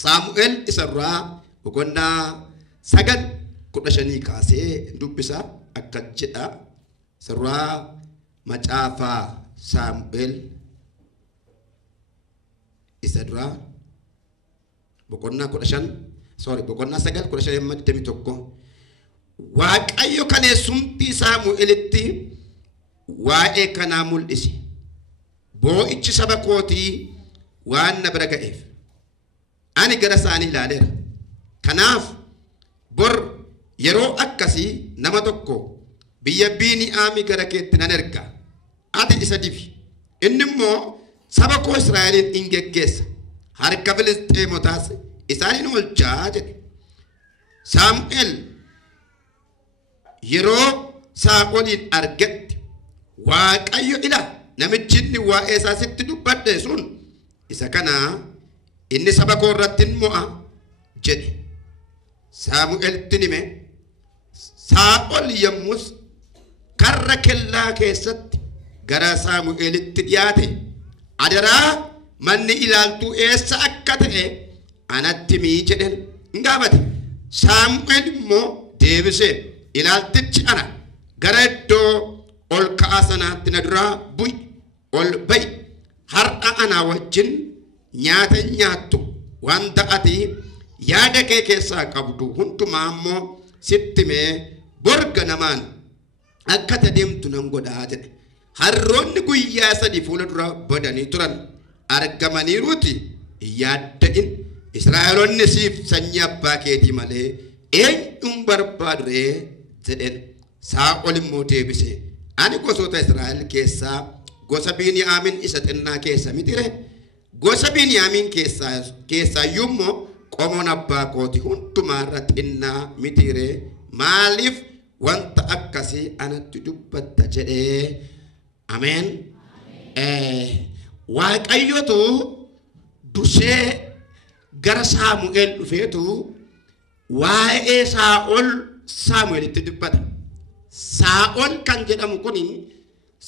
Saamu'eel isarraa boqonnaa 9:15 kaasee dubbisa akka jedha. Isarraa macaafaa Saamu'eel isarraa boqonnaa 9:15 Waaqayyo kaneessumti Saamu'eelitti waa'ee kanaa mul'ise. Boo'ichi saba kootii waan na bira ga'eef ani gara isaanii ilaaleera. Kanaaf bor yeroo akkasii nama tokko biyya Biniyaamii gara keetti nan erga. Ati isa dibi. Inni immoo saba koo Israa'eliin in geggeessa. Harka Filisxeemotaas isaaniin oolchaa jedhe. Saamu'eel yeroo Saa'olin argetti Waaqayyo ila namichi inni waa'ee isaa sitti dubbadhe sun isa kana inni saba koo irratti mo'a jedhe. Saamu'eelitti hime. Saa'ol yommus karra kellaa keessatti gara Saamu'eelitti dhiyaate adaraa manni ilaaltuu eessa akka ta'e anatti himii jedhen gaafate. Saamu'eel immoo deebisee ilaaltichi ana gara iddoo ol ka'aa sanaatti na duraa bu'i ol ba'i har'a ana wajjin nyaata nyaattu wanta ati yaada kee keessaa qabdu hundumaa immoo sitti mee borga namaan akka deemtu nan godhaa jedhe. Harroonni guyyaa 3 fuula dura badanii turan argamaniiruuti yaadda'in. Israa'eloonni siif sanyii abbaa keetii malee eenyuun barbaadu ree jedhen. Saa'ol immoo deebise ani gosoota Israa'el keessaa gosa Biniyaamiin isa xinnaa keessa mitire. Gosa Biniyaamiin keessaa immoo qomoon abbaa kooti hundumaarra xinnaa mitire. Maaliif wanta akkasii anatti dubbatta jedhee. Ameen. Waaqayyotu dursee gara Saamu'eel dhufeetu waa'ee Saa'ol Saamu'eelitti dubbata. Saa'ol kan jedhamu kuni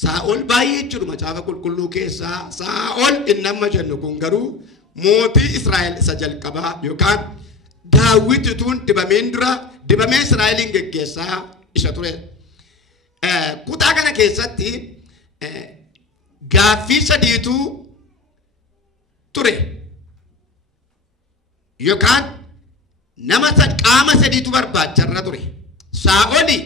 Saa'ol baay'ee jiru macaafa qulqulluu keessaa. Saa'ol inni amma jennu kun garuu mootii Israa'el isa jalqabaa yookaan Daawitituun dibameen dura dibamee Israa'eliin geggeessaa isa ture. Kutaa kana keessatti gaaffii sadiitu ture yookaan nama qaama sadiitu barbaacharra ture. Saa'oli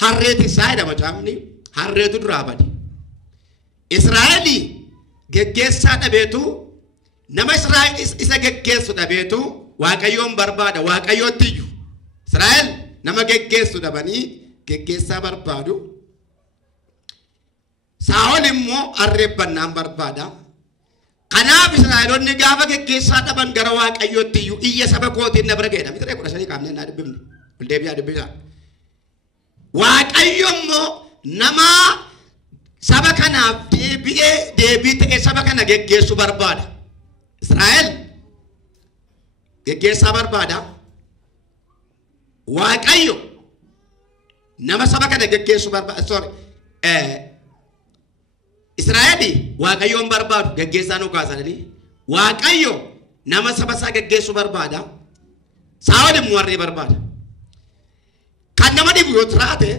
harreeti isaa jedhama caamni harreetu duraa bade. Israa'eli geggeessaa dhabeetu nama Israa'el isa geggeessu dhabeetu Waaqayyoon barbaada. Waaqayyootti iyyuu Israa'el nama geggeessu dhabanii geggeessaa barbaadu. Saa'ol immoo harreeffannaan barbaada. Kanaaf Israa'eloonni gaafa geggeessaa dhaban gara Waaqayyootti iyyuu iyya saba kootiin na bira ga'edha. Mitire 13 qaamnee naa dubbifne. Ol deebi'aa dubbisa. Waaqayyo immoo nama saba kanaaf deebii ta'e saba kana geggeessu barbaada. Israa'el geggeessaa barbaada. Waaqayyo nama saba kana geggeessu barbaada. Israa'eli Waaqayyoon barbaadu geggeessaa nu kaasanii. Waaqayyo nama saba isaa geggeessu barbaada. Saa'ol immoo harree barbaada. Kan nama dhibu yoo tiraate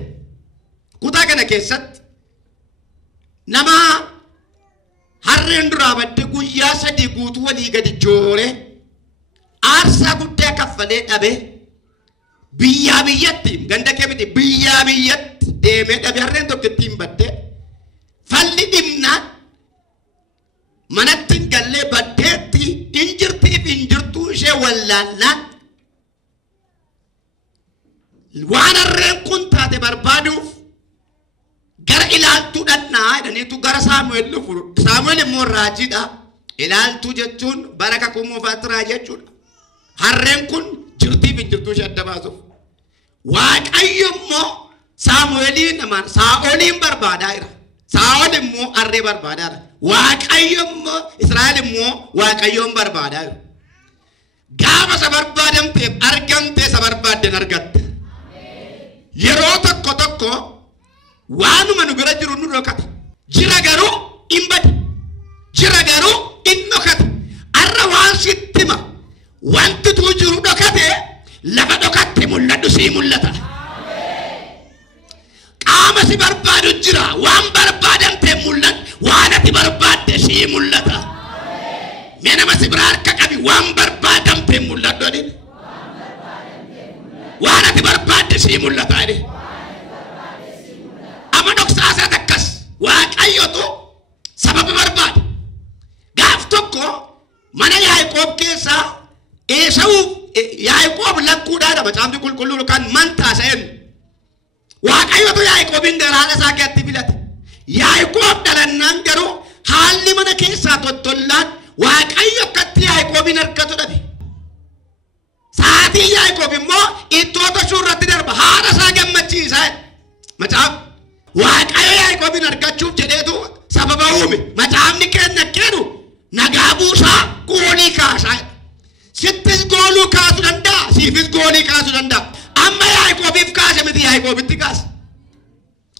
kutaa kana keessatti nama harreen duraa badde guyyaa 3 guutuu walii gadi joore aarsaa guddaa kaffalee dhabe biyyaa biyyatti ganda kee miti biyyaa biyyatti deemee dhabe harreen tokko ittiin badde falli dhimnaan manatti gallee baddeetti injirtiif injirtuu ishee wallaannaan waan harreen kun taate barbaaduuf gara ilaaltuu dhannaa jedhaniitu gara Saamu'eel dhufu. Saamu'eel immoo raajiidha. Ilaaltuu jechuun baraka kumuufaatti raajii jechuudha. Harreen kun jirtiif injirtuu ishee adda baasuuf. Waaqayyo immoo Saamu'eeliin namaan Saa'oliin barbaadaa jira. Saa'ol immoo harree barbaadaa jira. Waaqayyo immoo Israa'el immoo Waaqayyoon barbaadaa jira. Gaafa isa barbaadamteef argamtee isa barbaadden argatte. Yeroo tokko waanuma nu bira jiru nu dhokata. Jira garuu hin bade. Jira garuu hin dhokata. Arra waan sittima wanti tu jiru dhokate lafa dhokatte mul'atu si mul'ata. Qaama si barbaadu jira waan barbaadamte mul'atu waan ati barbaadde si mul'ata. Mee nama si bira harka qabi waan barbaadamte mul'atu jedhe. Waan ati barbaadde si mul'ata jedhe. Amma dhoksaasa takkas Waaqayyotu sababa barbaada. Gaaf tokko mana Yaaqoob keessa Esau Yaaqoob lakkuudhaadha macaafni qulqulluun kan mantaa sa'een. Waaqayyotu Yaaqoobin garaadha isaa keessatti filate. Yaaqoob dhalannaan garuu haalli mana keessaa tottollaan Waaqayyo akkatti Yaaqoobin argatu dhabe. Saatii Yaaqoob immoo ittoo toshuu irratti darba haadha isaa gammachiisaa. Macaaf Waaqayyo Yaaqoobin argachuuf jedheetu sababa uume. Macaafni kenna kennu nagaa buusaa goolii kaasaa. Sittis gooluu kaasuu danda'a, siifis goolii kaasuu danda'a. Amma Yaaqoobiif kaase miti Yaaqoobitti kaase.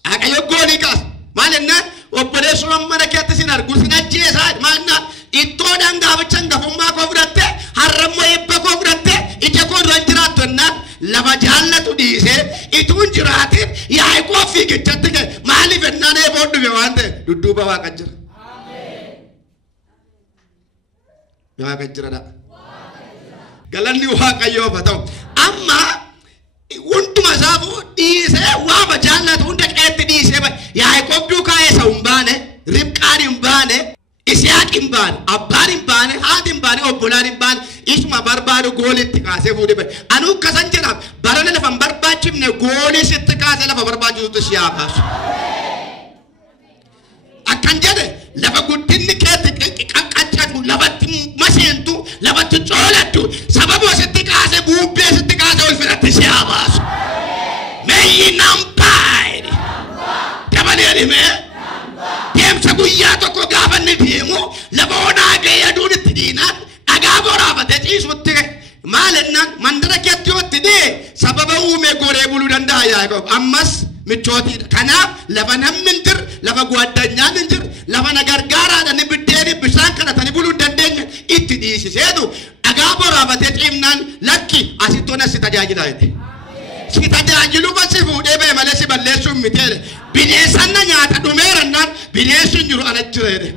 Waaqayyo goolii kaase. Maal jennaan obboleessuma mana keetti sin argu sin ajjeesaa maannaa ittoo dhangaaficha hangafummaa koo fudhatte harrammoo eebba koo fudhatte ija koo dura jiraattu jennaan lafa jaallatu dhiisee ituun jiraatiin Yaaqoob fiigichatti ga'e. Maaliif jennaan eeboon dhufe waan ta'e dudduuba Waaqa jira. Waaqa jiradha. Galanni Waaqayyoof haa ta'u. Amma hunduma isaafuu dhiisee waama jaallatu hunda qeetti dhiisee Yaaqoob duukaa Esau hin baane, Ribqaan hin baane, Isiyaaq hin baane, abbaan hin baane, haati hin baane, obbolaan hin baane, isuma barbaadu goolitti kaasee fuudhee bahe. Anuu akkasan jedhaaf barana lafa hin barbaachifne goolii sitti kaasee lafa barbaachisutti si haa baasu. Akkan jedhe lafa guddinni keetti qaqqachatu lafatti maseentu lafatti coolattu sababa sitti kaasee buubbee sitti kaasee ol fidhatte si haa baasu. Meeyyi nambaayini dabalee dhimee deemsa guyyaa tokko gaafa inni deemu lafa onaa ga'ee aduun itti diinaan dhagaa boraafatee ciisutti maal jennaan mandara keetti yoo itti dhee sababa uumee goree buluu danda'a Yaaqoob. Ammas michootiidha. Kanaaf lafa namni hin jirre lafa guwaddanyaan hin jirre lafa na gargaaraadhaan biddeeni bishaan kadhatanii buluu hin dandeenye itti dhiisiseetu dhagaa boraafatee ciimnaan lakki asittoon as si tajaajilaa jedhe. Si tajaajilu basi fuudhee ba'e malee si balleessuun miteedha. Bineensan na nyaata dhumeerannaan bineensi hin jiru ana jira jedhe.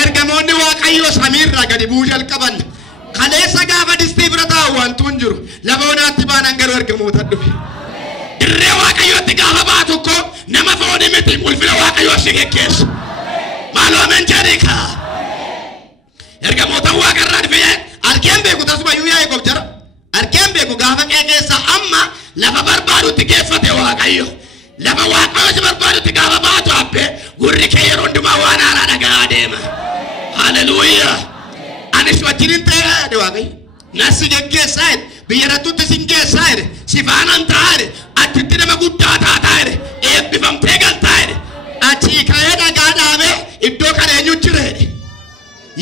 Ergamoonni Waaqayyoo samiirraa gadi bu'uu jalqaban. Kaleessa gaafa distii bira taa'u wantu hin jiru. Lafa onaatti baanan garuu ergamoota dhufe. Dirree Waaqayyootti gaafa baatu ko nama foonii miti ulfina Waaqayyoo si geggeessu. Maaloo menjeriika. Ergamoota Waaqarraa dhufe argeen beeku tasumayyuu Yaaqoob jira. Argeen beeku gaafa keessa amma lafa barbaadutti geeffate Waaqayyo. Lafa Waaqayyo si barbaadutti gaafa baatu abbe gurri kee yeroo hundumaa waan haaraa dhagaa deema. Haleluuyaa. Anis wajjin ta'e Waaqayyo. Nasi geggeessaa jedhe biyya irrattutti sin geessaa jedhe si faanaan ta'a jedhe achitti nama guddaa taataa jedhe eebbifamtee galtaa jedhe achii ka'ee dhagaa dhaabee iddoo kana eenyu jira jedhe.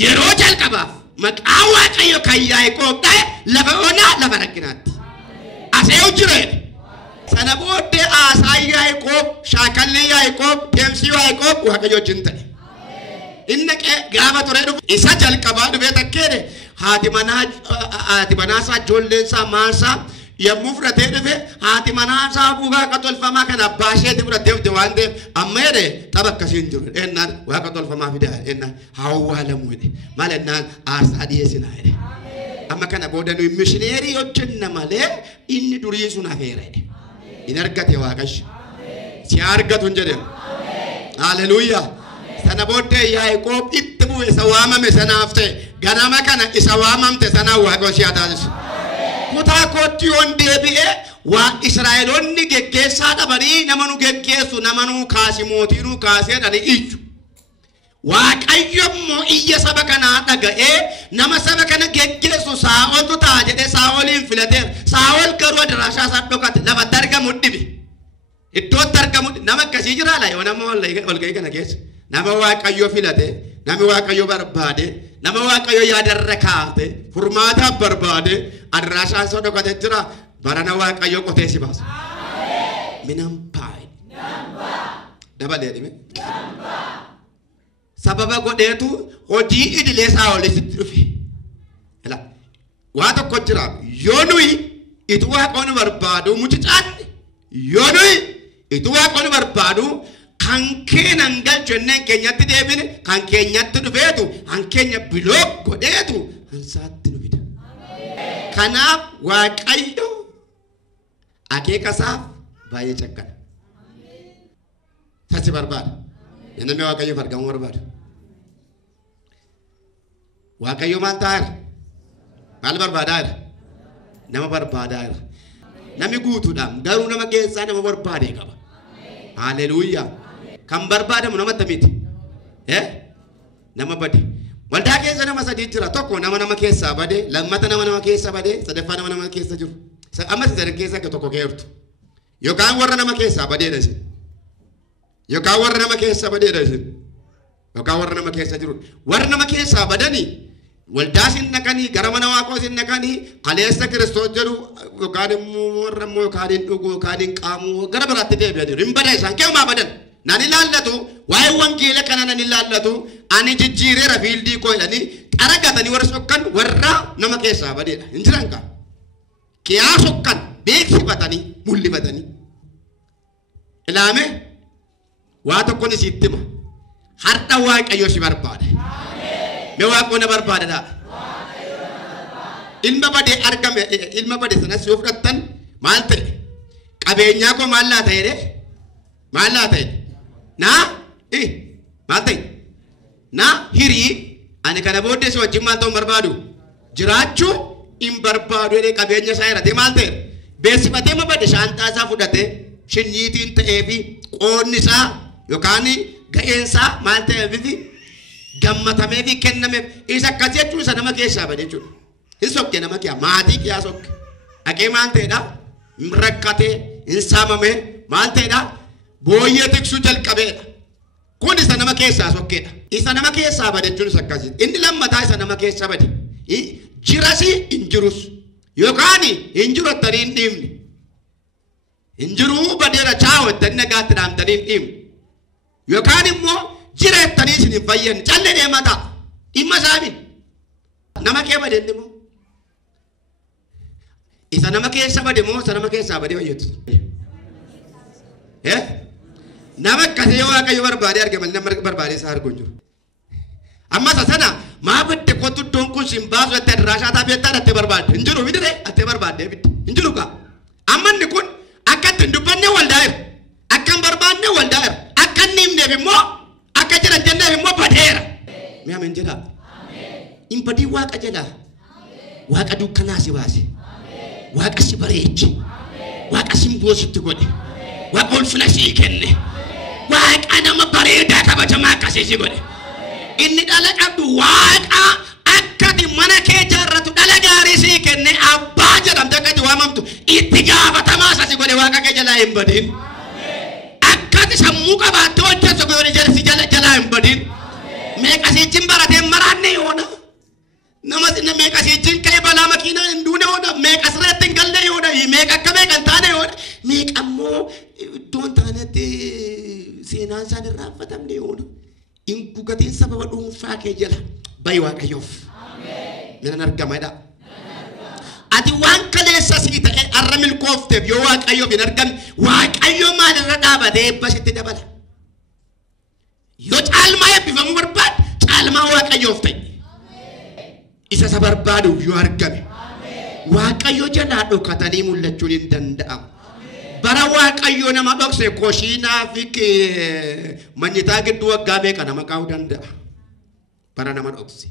Yeroo jalqabaaf maqaa Waaqayyo kan Yaaqoob ta'e lafa onaa lafa rakkinaatti. Asee jira jedhe. Sana booddee aasaa Yaaqoob shaakalli Yaaqoob deemsi Yaaqoob Waaqayyo wajjin ta'e. Inni gaafa ture dhufu isa jalqabaa dhufee takkeedhe haati manaasaa ijoolleensaa maansaa yommuu fudhatee dhufe haati manaasaa buugaa akka tolfamaa kan abbaa isheetti fudhatee dhufte waan ta'eef amma jedhe tapha akkasiin jiru ennaan waaqa tolfamaa fidaa ennaan hawwaalamu jedhe maal ennaan aarsaa dhiyeessinaa jedhe. Amma kana booda nuyi mishineerii hojjenna malee inni durii sun hafeera jedhe. In argate Waaqayyo si argatu hin jedhe. Haleluuyaa. Sana booddee Yaaqoob itti bu'e isa waamame sanaaf ta'e ganama kana isa waamamte sanaan Waaqayyo si haa taasisu. Kutaa kootti yoon deebi'ee waan Israa'eloonni geggeessaa dhabanii nama nu geggeessu nama nu kaasi mootii nu kaaseedhaan iyyu. Waaqayyo immoo iyya saba kanaa dhaga'ee nama saba kana geggeessu Saa'oltu ta'a jedhee Saa'oliin filateera. Saa'ol garuu adaraashaa isaa dhokate lafatti argamu dhibe. Iddootti argamu nama akkasii jira laa yoo nama walga'ii kana keessa. Nama Waaqayyo filate, nama Waaqayyo barbaade, nama Waaqayyo yaadarra kaa'ate, furmaataaf barbaade, adaraashaan isaa dhokate jira. Barana Waaqayyo qotee si baasa. Minaan paayi. Dabalee dhime. Sababa godheetu hojii idilee Saa'ol isitti dhufe. waa tokko jira yoo nuyi itu waaqoon barbaadu mucicaatti yoo nuyi itu waaqoon barbaadu kan keenan galchenneen keenyatti deebine kan keenyatti dhufeetu kan keenya bilook godheetu hansaatti nu fida kanaaf waaqayyo akeekasaaf baay'ee cakkana sasi barbaada namni waaqayyo argamu barbaada waaqayyo maal ta'eera maal barbaadaa nama barbaadaa nami guutuudhaan garuu nama keessaa nama barbaadee qaba haleluuyaa kan barbaadamu nama tamiti nama bade waldaa keessa nama sadii jira tokko nama keessaa bade lammata nama keessa bade sadaffaa nama keessa jiru amma sadan keessa tokko keertu yookaan warra nama keessaa badeedha isin yookaan warra nama keessa badeedha isin yookaan warra nama keessa jiru warra nama keessaa badanii waldaa sin naqanii gara mana waaqoo sin naqanii kaleessa Kiristoos jedhu yookaan immoo warra immoo yookaan hin dhugu yookaan hin qaamu gara biraatti deebi'anii hin badan isaan keewumaa badan nani ilaallatu waa'ee wangeela kana nani ilaallatu ani jijjiireera fiildii koo jedhanii qaragatanii warra sokkan warra nama keessaa badeedha hin jiran kaa kiyaa sokkan beeksifatanii mul'ifatanii ilaame waa tokkoon isiitti hima har'a waaqayyo si barbaada me waaqoon barbaada ilma badee argame ilma badee sanas yoo fudhattan maal ta'e qabeenyaa koo maal laa ta'e maal laa ta'e maal ta'e hirii ani kana booddee si wajjin maal ta'uu barbaadu jiraachuu in barbaadu jedhee qabeenya isaa hirate maal ta'e beeksifatee ma bade shaantaa isaa fudhate shinyiitiin ta'ee fi qoonni isaa yookaan ga'een isaa maal ta'ee fi gammatamee fi kennameef isa akkas jechuun isa nama keessaa bade jechuudha hin sokke nama kiyaa maatii kiyaa sokke dhaqee maal ta'edha rakkatee hin saamamee maal ta'edha booyyee tiksuu jalqabeedha kun isa nama keessaa sokkeedha isa nama keessaa bade jechuun isa akkasii inni lammataa isa nama keessaa bade jirasi hin jirus yookaan hin jiru attanii hin dhiibne hin jiruu badeera chaa'u attanii nagaatti dhaamtanii hin dhiibne yookaan immoo jira attanii isin hin fayyanne callee deemataa dhimma isaanii nama kee bade immoo isa nama keessa bade moo isa nama keessaa bade fayyadu nama akkasii yoo waaqayyo barbaadee argame nama barbaadee isaa arguu jiru amma sana maa badde kootu iddoon kun sin baasu itti adiraashaa taa'ee beektaa dhattee barbaadde hin jiru midire dhattee barbaadde hin jiru kaa amma inni kun akka itti hin dubbanne waldaa'eera akka hin barbaanne waldaa'eera akka inni himneef immoo akka jiran jenneef immoo badeera mi amen jedhaa hin badii waaqa jedhaa waaqa dukkanaa si baase waaqa si bareeche waaqa simboositti godhe waaqa ulfina sii kenne waaqa nama bareedaa kabajamaa akkasii si godhe inni dhala qabdu waaqa akkati mana kee jaarratu dhala gaarii sii kenne abbaa jedhamte akkati waamamtu itti gaafatamaa isa si godhe waaqa kee jalaa hin badin akkati sammuu qabaatte hojjetu godhe jalaa hin badin meeqasiichin baratee maraanne yoona nama meeqasiichin ka'ee balaa makiinaa hin duune yoona meeqasirratti hin galle yoona meeqa akka meeqan taane yoona meeqammoo iddoon taanetti seenaan isaan irraa affatamne yoona inku gatiin sababa dhuunfaa kee jala bayi waaqayyoof minan argamadha ati waan kaleessa sii ta'e arra milkoofteef yoo waaqayyoof hin argamne waaqayyo maalirra dhaabatee eebbasitti dabala yoo caalmaa eebbifamuu barbaade caalmaa waaqayyoof ta'e isa isa barbaaduuf yoo argame waaqayyo jalaa dhokatanii mul'achuun hin danda'amu bara waaqayyo nama dhokse koshiinaa fi manyitaa gidduu waggaa meeqa nama kaa'uu danda'a bara nama dhokse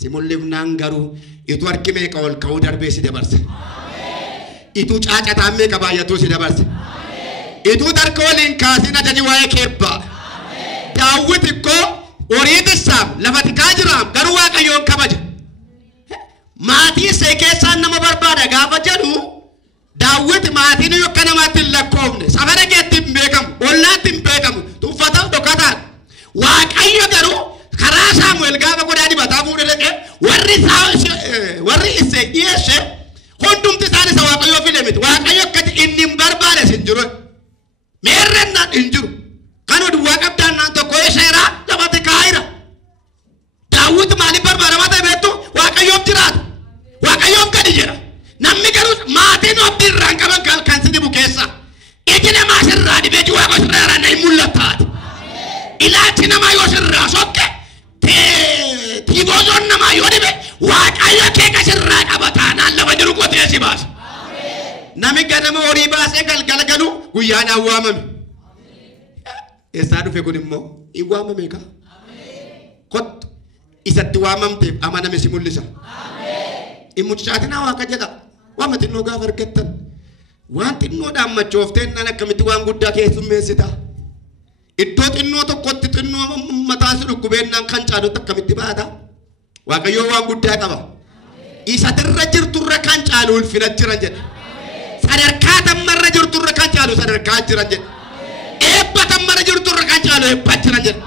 si mul'ifnaan garuu itu harki meeqa ol ka'uu darbee si dabarse itu caacataan meeqa baay'atuu si dabarse itu darka waliin kaasiin ajaji waa'ee keebbaa daawwit ikkoo horii tissaam lafa tikaa jiraam garuu waaqayyoon kabaja maatii see keessaan nama barbaada gaafa jedhu daawwit maatiin yokka namaatti hin lakkoofne safara keetti hin beekamu ollaatti hin beekamu tuffata dhokataan waaqayyo garuu karaa saamu'eel gaafa godaa dibataa fuudhe dhaqee warri isee dhiyeesse hundumti isaan isa waaqayyoo fide miti waaqayyo akkati inni hin barbaade sin jiru meerrennaan hin jiru kan duwwaa qabdaan naan tokko isheeraa lafatti kaayira daawwit maaliif barbaadamaa ta'e beektu waaqayyoof jiraata waaqayyo ganama horii baasee galgalu guyyaan awwaamame. Eessaa dhufe kun immoo hin waamame ka? Kottu isatti waamamteef amaname si mul'isa. Mucaatinaa waaqa jedha. Waan xinnoo gaafa argattan waan xinnoodhaan machoofteen nan akkamitti waan guddaa keessummeessita. Iddoo xinnoo tokkotti xinnoo mataa si dhukkubeennan kan caalutti akkamitti baata. Waaqayyoo waan guddaa qaba. Isa dirra jirturra kan caalu ulfina jiran jedha. Sadarkaa tammarra jirturra kan caalu sadarkaa jiran jedha. Eebba tammarra jirturra kan caalu eebba jiran jedha.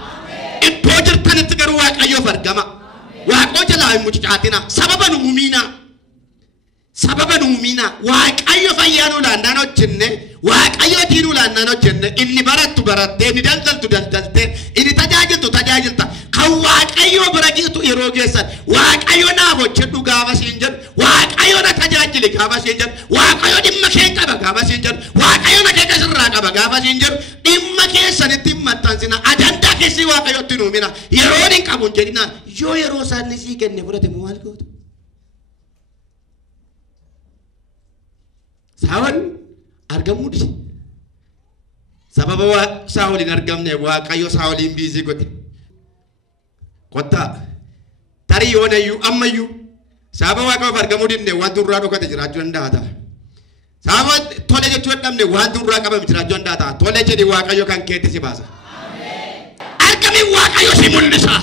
Iddoo jirtanitti garuu waaqayyoof argama. Waaqoo jalaa hin mucaatinaa. Sababa nuumina waaqayyo fayyaanuu laannaan hojjenne waaqayyo diinuu laannaan hojjenne inni barattu barattee inni daldaltu daldaltee inni tajaajiltu tajaajilta kan waaqayyo bira jirtu yeroo geessan waaqayyo naaf hojjedhu gaafa siin jedhu waaqayyo na tajaajili gaafa siin jedhu waaqayyo dhimma kee qaba gaafa siin jedhu waaqayyo na kee sirraa qaba gaafa siin jedhu dhimma keessanitti maxxansina ajandaa keessi waaqayyotti nuumina yeroo hin qabu jedhina yoo yeroo isaanii sii kenne fudhate maal gootu. Saawwan argamudha. Sababa saawwan hin argamne waaqayyo saawwan biizii godhe. Kottaa tarii yoonayyuu ammayyuu sababa waaqayyoof argamuu didne waan durraa dhokate jiraachuu danda'a ta'a. Sababa tole jechuu dhabne waan durraa qabame jiraachuu danda'a ta'a. Tole jedhi waaqayyo kan keetti si baasa. Argami waaqayyo si mul'isa.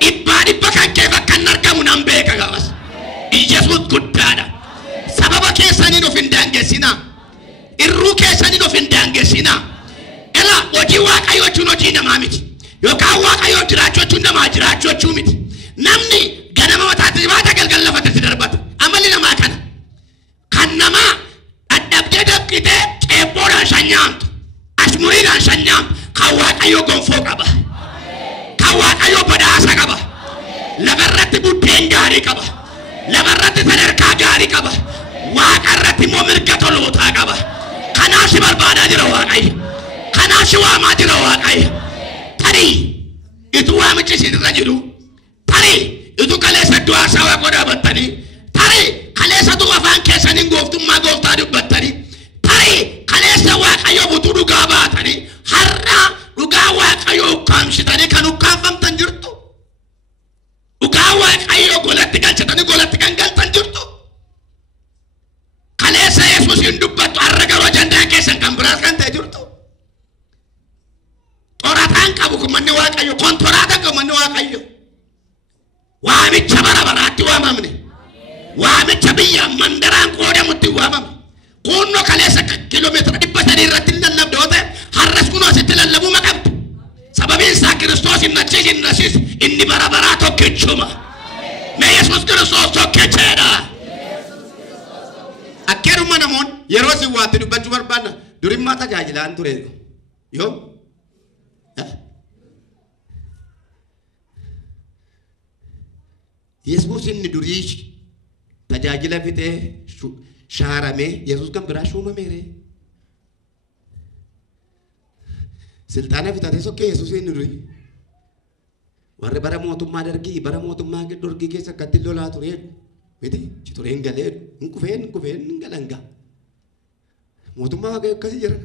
Dhibba kan kee bakka hin argamu nan beeka gaafas. Yesuus guddaadha. Sababa keessanii of hin daangessinaa. Irruu keessanii of hin daangessinaa. Ela hojii waaqayyoo jechuun hojii namaa miti. Yookaan waaqayyoo jiraachuu jechuun namaa jiraachuu jechuu miti. Namni ganama mataatti baata galgal lafatatti darbata. Amalli namaa kana. Kan namaa dadhabdee dabqitee ceebboodhaan shanyaamtu. Ashmuriidhaan shanyaamtu. Kan waaqayyoo gonfoo qaba. Kan waaqayyoo badhaasa qaba. Lafarratti buddeen gaarii qaba. Lafarratti sadarkaa gaarii qaba. Waaqarratti immoo mirga tolootaa qaba. Kanaaf si barbaadaa jira waaqayyo. Kanaaf si waamaa jira waaqayyo. Tarii itu waamichi isinirra jiru. Tarii itu kaleessa du'aa isaa waaqoo dhaabattanii. Tarii kaleessa tu afaan keessaniin gooftummaa gooftaa dubbattanii. Tarii kaleessa waaqayyo butuu dhugaa baatanii. Har'a dhugaa waaqayyo ukkaamsitanii kan ukkaanfamtan jirtu. Dhugaa waaqayyo golatti galchatanii golatti kan galtan jirtu. Kaleessa Yesuus hin dubbattu har'a garuu ajandaa keessan kan biraas kan ta'e jirtu. Xoorataan qabu kun manni waaqayyo kontoraataan qabu manni waaqayyo. Waamicha bara baraatti waamamne. Waamicha biyya mandaraan qoodamutti waamamne. Kunno kaleessa kiiloomeetira 300 irratti lallabde yoo ta'e har'as kunoo asitti lallabuu maqabdu. Sababiin isaa Kiristoos hin nachiis inni bara baraa tokkichuma. Mee Yesuus Kiristoos tokkicheedha. Akkeruma namoonni yeroo si waatti dubbachuu barbaadna durimmaa tajaajilaan ture yoo Yesuus inni durii tajaajila fixee shaaramee Yesuus kan biraa shuumameere. Siltaana fitatee sokkee Yesuus inni durii warri bara mootummaa dargii bara mootummaa dorgii keessa akkatti lolaa ture. Miti citureen galee hin kufeen galanga. Mootummaa waaqayyo akkasii jira.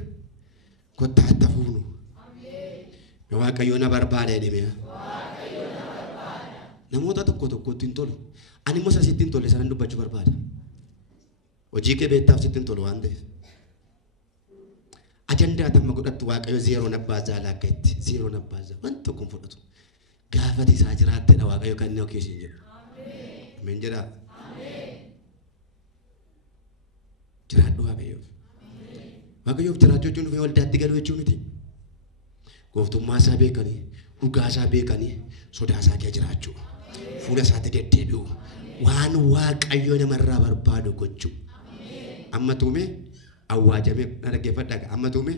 Kottaa itti fuunu. Waaqayyo na barbaada deemee. Namoota tokkotti hin tolu. Ani immoo sitti hin tolle sanan dubbachuu barbaada. Hojii kee beektaaf sitti hin tolu waan ta'eef. Ajandaa tamma godhattu waaqayyo zeeroo nabbaa jaalaa akka itti zeeroo nabbaa jaalaa waan tokko hin fudhatu. Gaafati isaa jiraattedha waaqayyo kan inni okeessin jedhu. Ameen jedhaa. Jiraadhu waaqayyoof. Waaqayyoof jiraachuu jechuun dhufee waldaatti galuu jechuu miti. Gooftummaa isaa beekanii, dhugaa isaa beekanii, sodaa isaa kee jiraachuu. Fuula isaatti deddeebi'u. Waan waaqayyo namarraa barbaadu gochuu. Amma tuume awwaajame na dhaggeeffadhaa. Amma tuume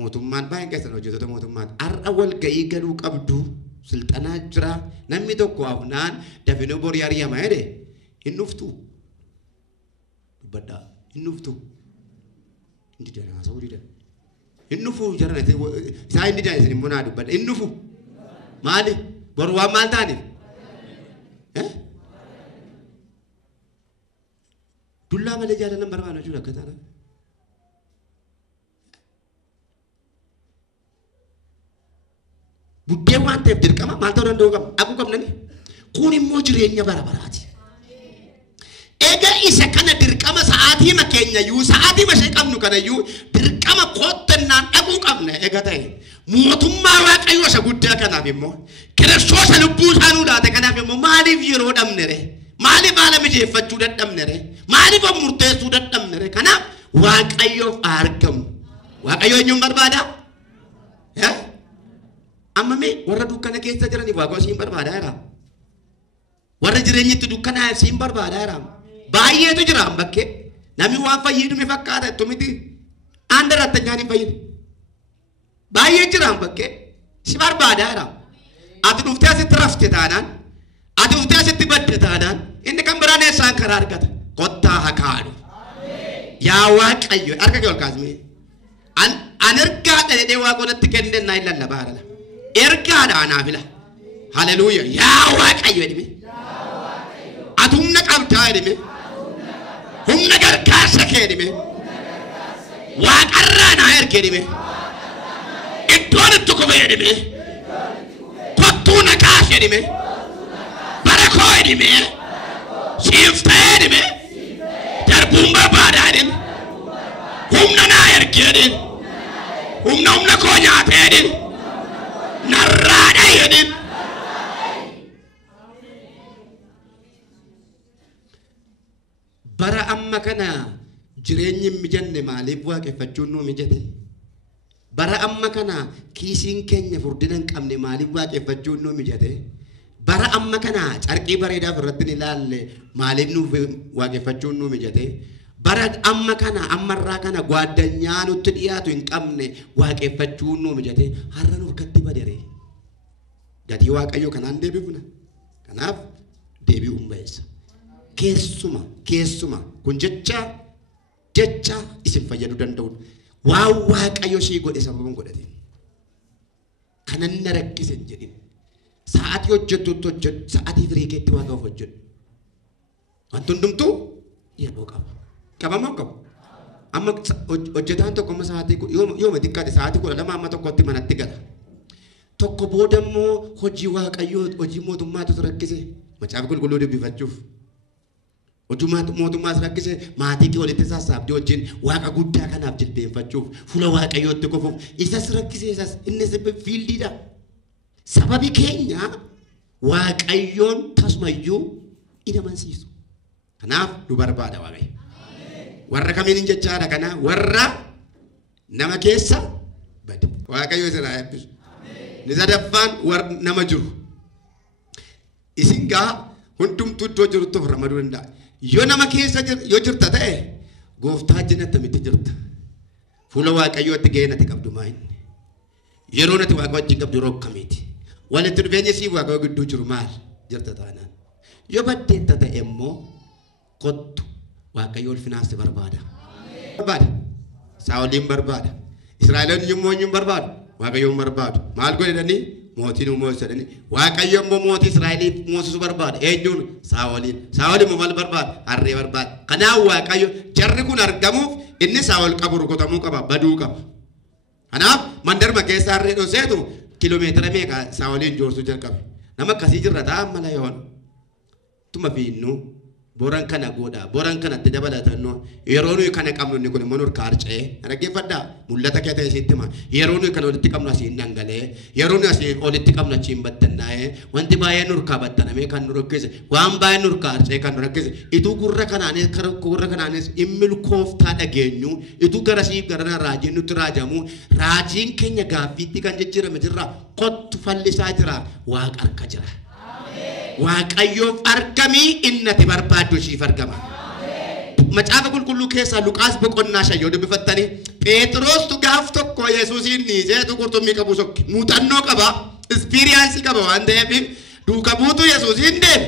mootummaan baay'een keessan hojjettoota mootummaan har'a wal ga'ii galuu qabdu. Silxanaa jira namni tokko afnaan dafinoo borii ari'ama jedhe hin dhuftu. Dubbadhaa hin dhuftu. Inni danaa sa'uu dida. Hin dhufu jarana isaa inni danaa isin immoo naa dubbadha hin dhufu. Maali boru waan maal ta'aniif? Dullaa malee jaalalan barbaada jechuudha akka taana. buddeen waan ta'eef dirqama maal ta'uu danda'u qaba dhaquu qabnani kun immoo jireenya bara baraati. Ega isa kana dirqama sa'aatii makeenya yuu sa'aatii mashee qabnu kana yuu dirqama koottannaan dhaquu qabna ega ta'e mootummaa waaqayyoo isa guddaa kanaaf immoo Kiristoos lubbuu isaanuu laate kanaaf immoo maaliif yeroo dhabne re maaliif haala mijeeffachuu dadhabne re maaliif murteessuu dadhabne re kanaaf waaqayyoof argamu waaqayyoo eenyuun barbaada amma mee warra dukkana keessa jiraniif waaqayyoo siin barbaada jira warra jireenyitti dukkanaa siin barbaada jira baay'eetu jira bakkee namni waan fayyadu mi fakkaata tumiti andaratta nyaani fayyadu baay'ee jira bakkee si barbaada jira ati dhuftee asitti rafte taanaan ati dhuftee asitti badde taanaan inni kan biraan eessaan karaa argata kottaa hakaadhu yaa waaqayyo arga kee ol kaasmee an ergaa dheedhee waaqonatti kennennaa hin lallabaarala ergaadha anaafila haleluuya yaa waaqayyo edhime ati humna qabdaa edhime humna gargaarsa kee edhime waaqarraa naa erge edhime iddoon itti kube edhime kottuu naqaas edhime barakoo edhime siiftee edhime darbuun barbaadaa edhin humna naa erge edhin humna koo nyaatee edhin narraadha edhin bara amma kana jireenyi mijanne maaliif waaqeffachuun nuu mijate bara amma kana kiisiin keenya furdinan qabne maaliif waaqeffachuun nuu mijate bara amma kana carqii bareedaa irratti ni ilaalle maaliif nuuf waaqeffachuun nuu mijate bara amma kana ammarraa kana gwaaddanyaa nutti dhiyaatu hin qabne waaqeffachuun nuu mijate har'a nuuf gatti badere gatii waaqayyoo kanaan deebifna kanaaf deebi'uun ba'eessa keessuma kun jecha isin fayyadu danda'u waan waaqayyo shii godhe sababan godhatin kanan na rakkisen jedhin sa'aatii hojjettutti hojjedhu sa'aatii firii keetti waaqayyoof hojjedhu wanti hundumtuu yeroo qabamoo qabu amma hojjetaan tokko amma sa'aatii yooma xiqqaate sa'aatii 12 amma tokkotti manatti gala tokko booda immoo hojii waaqayyoo hojii mootummaatu rakkise macaafa qulqulluu dubbifachuuf hojii mootummaas rakkise maatii kee walitti sassaabdee wajjin waaqa guddaa kanaaf jilbeenfachuuf fuula waaqayyootti kufuuf isas rakkise isas innis fiildiidha sababi keenya waaqayyoon tasumayyuu inamansiisu kanaaf nu barbaada waaqayyo warra kamiin jechaadha kana warra nama keessa bade waaqayyo isirraa eebbisu ni sadaffaan warra nama jiru isin gaa hundumtuu iddoo jirtuuf ramaduu danda'a yoo nama keessa yoo jirta ta'e gooftaa jannata miti jirta fuula waaqayyootti ga'ee nati qabdu maayinni yeroo nati waaqa wajjin qabdu yeroo akkamiiti walitti dhufeenya sii waaqayyoo gidduu jiru maal jirta taanaan yoo baddeetta ta'e immoo kottu waaqayyo ulfinaas barbaada saa'oliin barbaada israa'eloonni immoo eenyuun barbaadu waaqayyoon barbaadu maal godhanii mootiin moosadani waaqayyo immoo mootii israa'eliif moosisu barbaada eenyuun saa'oliin maal barbaada harree barbaada kanaaf waaqayyo jarri kun argamuuf inni saa'ol qabu rukutamuu qaba baduu qaba kanaaf mandarma keessa harree dhoseetu kiiloomeetira meeqa saa'oliin joorsuu jalqabe nama akkasii jirra ta'a mala yoon tuma fiinnu boran kana goda boran kana te dabalatannoo yeroo nuyi kana qabnu ni kun monur kaarcee dhaggeeffadhaa mul'ata kee ta'e sitti ma yeroo nuyi kana walitti qabnu asiin dhangalee yeroo nuyi asiin walitti qabnu achiin battannaa'ee wanti baay'ee nurkaa battanamee kan nu rakkise waan baay'ee nurkaarcee kan nu rakkise ituu gurra kanaanis immil kooftaa dhageenyu ituu garasiif garana raajiin nutti raajamu raajiin keenya gaaffiitti kan jijjiirame jirra kottu fallisaa jira waaqa harka jira waaqayyoof argamii innati barbaaddu siif argama macaafa qulqulluu keessaa Luqaas boqonnaa 5 yoo dubbifattani Phexros tu gaaf tokko Yesuusin niiseetu qurxummii qabu sokki muuxannoo qaba experience qaba waan ta'eef duuka buutu Yesuusin deeme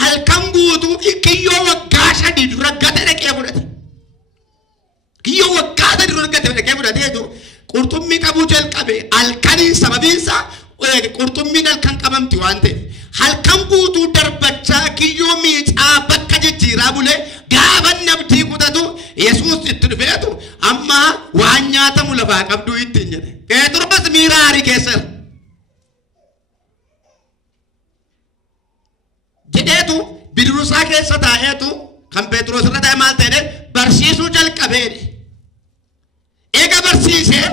halkan guutuu kiyyoo waggaa 3 dura gata dhaqee fudhate kiyyoo waggaa 3 dura gata dhaqee fudhateetu qurxummii qabu jalqabe halkaniin sababiinsa qurxummiin halkan qabamti waan ta'eef halkan guutuu darbachaa kiyyoo miicaa bakka jijjiiraa bulee gaafa nabdii kutatu Yesuus itti dhufeetu amma waan nyaatamu lafaa qabduu ittiin jedhe Phexros miiraarii keessa isaa keessa taa'eetu kan Phexros irra taa'e maal ta'e barsiisuu jalqabee eega barsiisee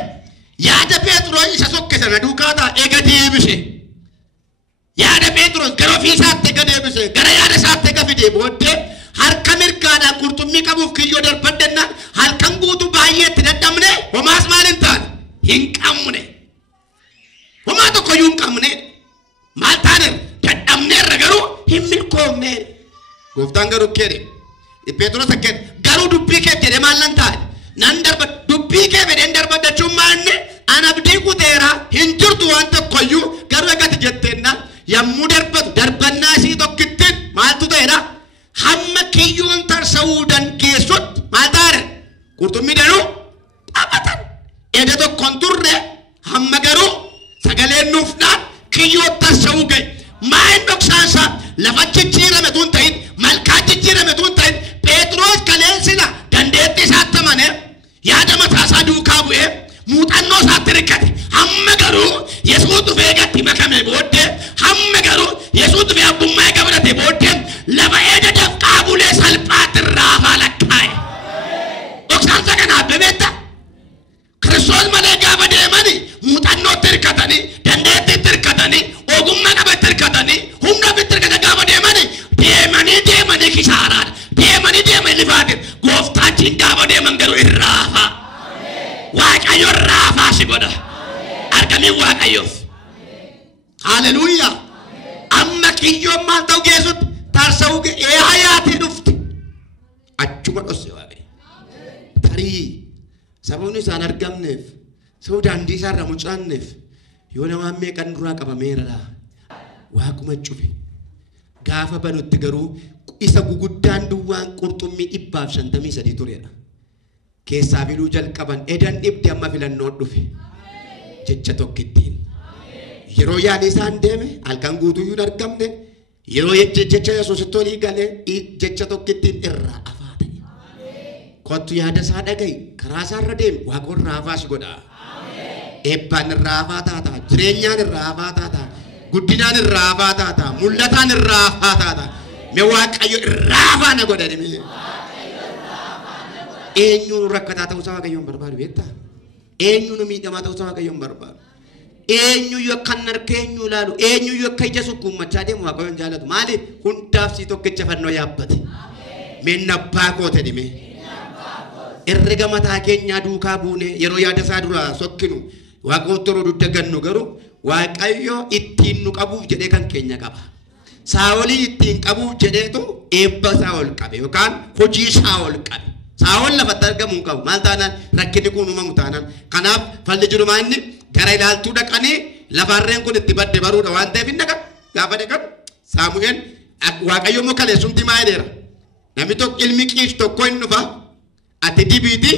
yaada Phexros isa sokke sana duukaa ta'a eega deebise yaada Phexros gara ofii isaatti eega deebise gara yaada isaatti eega fidee booddee harka mirgaadhaan qurxummii qabuuf kiyyoo darbaddenna halkan guutuu baay'ee itti dadhabne homaas maal hin taane hin qabne homaa tokkoyyuu hin qabne maal taane dadhabneerra garuu hin milkoomne gooftaan garuu kedhe Phexros akka garuu dubbii kee jedhe maal nan taane nan darba dubbii kee fedhen darbadachuun maanne an abdii kuteera hin jirtu waan tokkoyyuu garuu eegatti jetteenna yommuu darbatu darbannaa isii tokkittiin maaltu ta'edha hamma kiyyoon tarsa'uudhaan keessutti maal taane qurxummii danuu qabatan edda tokkoon turre hamma garuu sagaleen nuufnaan kiyyoo tarsa'uu ga'e maa hin dhoksaansa lafa jijjiirame tuun ta'in malkaa jijjiirame tuun ta'in Phexros kaleensina dandeetti isaatti amane yaada mataasaa duukaa bu'ee muuxannoo isaatti rikkate hamma garuu Yesuus dhufee gatti makame booddee hamma garuu Yesuus dhufee abbummaa eega fudhate booddee lafa eega dafqaa bulee salphaatti raafaa lakkaa'e dhoksaansa kanaaf bebeetta Kiristoos malee gaafa deemanii muuxannootti hirkatanii dandeettiitti hirkatanii ogummaa qabatti hirkatanii humna ofitti hirkata gaafa deemanii kisaaraadha deemanii lifaatiin gooftaachiin gaafa deeman garuu irraafa waaqayyo raafaa si godha argamii waaqayyoof haleluuyaa amma kiyyoon maal ta'u geessutti tarsa'uu hayaatii dhufti achuma dhosse waaqayyo tarii sababni isaan argamneef sababa daandii isaarra mucaanneef yoo namaan meeqan duraa qabameera waaquma cufe gaafa banutti garuu isa guguddaan duwwaan qurxummii 153 turedha keessaa biluu jalqaban edan dhibdi amma filannoon dhufe jecha tokkittiin yeroo yaali isaan deeme halkan guutuyyuu hin argamne yeroo jecha Yesuusitti olii galee jecha tokkittiin irraa afaa ta'e kottu yaada isaa dhaga'i karaa isaarra deeme waaqoon raafaa si godha eebbaan irraa afaa taata jireenyaan irraa afaa taata guddinaan irraa afaa taata mul'ataan irraa afaa taata me waaqayyo irraa afaa na godha dhime eenyuun rakkataa ta'uu isaa waaqayyoon barbaadu beektaa eenyuun miidhamaa ta'uu isaa waaqayyoon barbaadu eenyuyyuu akka harka eenyuu ilaalu eenyuyyuu akka ija sukkuummachaa deemu waaqayyoon jaalatu maaliif hundaaf si tokkicha fannoo yaabbate meenna abbaa koote dhime herrega mataa keenyaa duukaa buune yeroo yaada isaa duraa sokkinu waaqootti yeroo dudda gannu garuu waaqayyo ittiin nu qabuuf jedhee kan keenya qaba Saa'olii ittiin qabuuf jedheetu eebba Saa'ol qabe yookaan hojii Saa'ol qabe Saa'ol lafatti argamuu qabu maal taanaan rakkinni kun uumamu taanaan kanaaf falli jiru maanni gara ilaaltuu dhaqanii lafarreen kun itti badde baruudha waan ta'eef hin dhaqan gaafa dhaqan Saamu'eel waaqayyo immoo kaleessumti maa jedheera namni tokko ilmi Qiish tokko hin dhufa ati dibiiti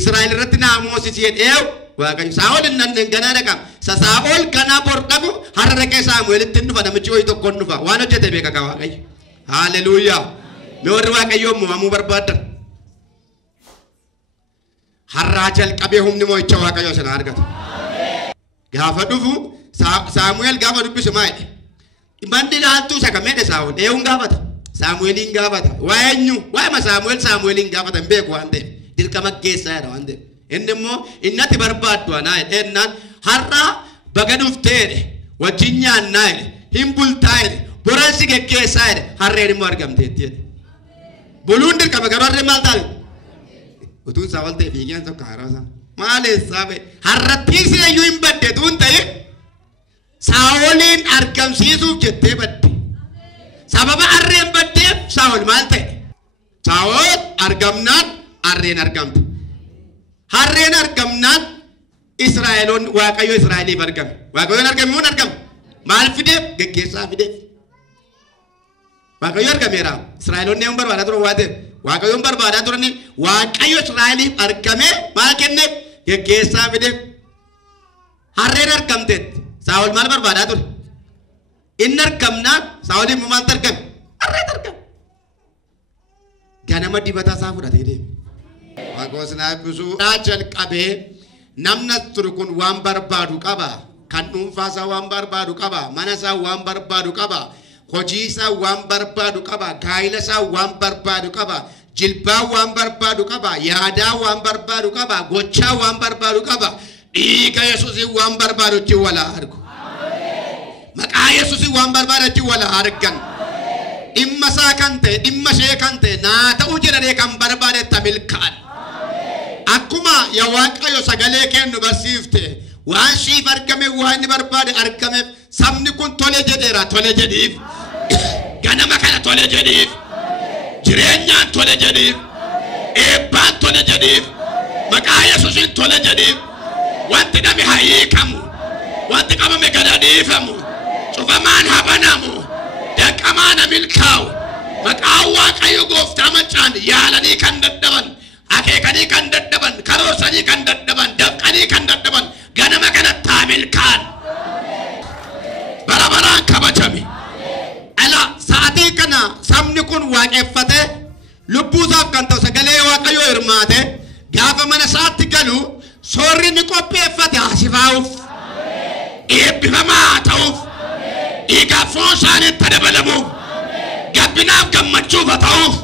Israa'el irratti naamoosisi jedhee waaqayyo Saa'ol nan ganaa dhaqam Saa'ol ganaa bor dhaqu har'a dhaqee Saamu'eelitti dhufa namichi ho'i tokko dhufa waan hojjete beeka ka waaqayyo haleluuyaa mee warri waaqayyo mo'amuu barbaadan har'aa jalqabee humni mo'icha waaqayyo sana argatu gaafa dhufu Saamu'eel gaafa dubbisu maa jedhe Imandi laaltuu isa kamedhe Saa'ol eeyuun gaafata Saamu'eeliin gaafata waa'ima Saamu'eeliin gaafata hin beeku waan ta'eef dirqama geessaa jedha waan ta'eef inni immoo innatti barbaaddu anaa jedhennaan har'a baga dhufteedhe wajjin nyaannaa jedhe hin bultaa jedhe boransi geggeessaa jedhe harreen immoo argamteetti jedhe buluun dirqama garuu harreen maal taale utuun Saa'ol ta'e fiigeen tokko haaraasaa maaleessaa ba'e harrattiisi eeyyuu hin badde tuun ta'e Saa'oliin argamsiisuuf jettee badde sababa harreen baddeef Saa'ol maal ta'e Saa'ol argamnaan harreen argamte harreen argamnaan Israa'eloon waaqayyo Israa'eliif argame waaqayyoon argame moo argame maal fideef geggeessaa fideef waaqayyo argameera Israa'eloon neemuun barbaadaa ture waa ta'eef waaqayyoon barbaadaa turani waaqayyo Israa'eliif argame maal kenneef geggeessaa fideef harreen argamteetti Saa'ol maal barbaadaa ture inni argamnaan Saa'ol immoo maal argame harreen argame ganama dibataa isaa fudhatee deeme Waaqosna bisuu jalqabee namna ture kun waan barbaadu qaba kan dhuunfaa isaa waan barbaadu qaba mana isaa waan barbaadu qaba hojiisa waan barbaadu qaba gaayilasaa waan barbaadu qaba jilbaa waan barbaadu qaba yaadaa waan barbaadu qaba gochaa waan barbaadu qaba dhiiga Yesuusii waan barbaadutti wala argu maqaa Yesuusii waan barbaadutti wala argan dhimma isaa kan ta'e dhimma ishee kan ta'e naa ta'uu jedhanii kan barbaade tamilkaan akkuma yaa Waaqayyo sagalee kennu barsiifte waan siif argame waan inni barbaade argame sabni kun tole jedheera tole jedhiif ganama kana tole jedhiif jireenyaan tole jedhiif eebbaan tole jedhiif maqaa Yesuusiin tole jedhiif wanti dhame hiikamu wanti qabame gadhiifamu cufamaan habanamu danqamaan milkaa'u maqaa Waaqayyo gooftaa macaan yaalanii kan dadhaban akeekanii kan dadhaban karoorsanii kan dadhaban dafqanii kan dadhaban ganama kana taamilkaan barabaraan kabajame ala sa'atii kana sabni kun waaqeffate lubbuusaaf kan ta'u sagalee Waaqayyo hirmaate gaafa mana isaatti galu soorri ni qopheeffate haasifaa'uuf eebbifamaa ta'uuf dhiigaaf foon isaaniitti dabalamuuf gabbinaaf gammachuuf ta'uuf